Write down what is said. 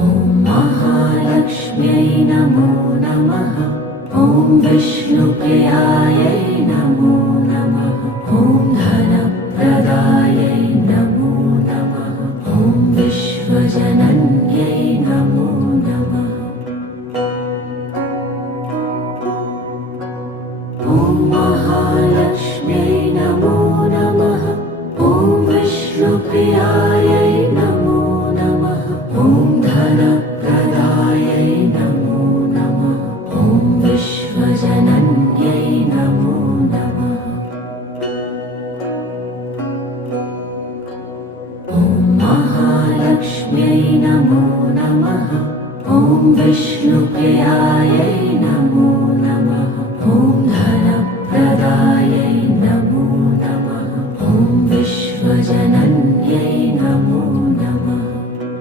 ॐ महालक्ष्म्यै नमो नमः। ॐ विष्णुप्रियायै नमो नमः। ॐ धनप्रदायै नमो नमः। ॐ विश्वजनन्यै नमो नमः। ॐ महालक्ष्म्यै नमो नमः। ॐ विष्णुप्रियायै नमो नमः। ॐ धनप्रदायै नमो नमः। ॐ विश्वजनन्यै नमो नमः। ॐ महालक्ष्म्यै नमो नमः। ॐ विष्णुप्रियायै नमो